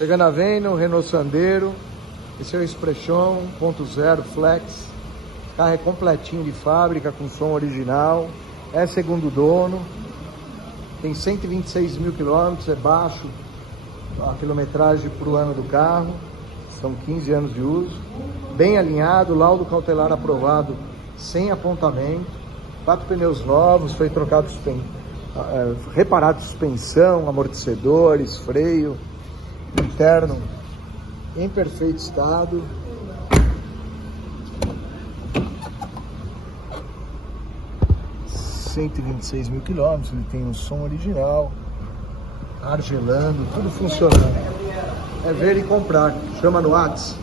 Chegando à venda, o Renault Sandero. Esse é o Expression 1.0 Flex. O carro é completinho de fábrica, com som original. É segundo dono. Tem 126 mil quilômetros, é baixo a quilometragem por ano do carro. São 15 anos de uso. Bem alinhado, laudo cautelar aprovado, sem apontamento. 4 pneus novos, foi trocado reparado suspensão, amortecedores, freio. Interno em perfeito estado. $126 mil quilômetros, ele tem um som original, ar gelando, tudo funcionando. É ver e comprar. Chama no WhatsApp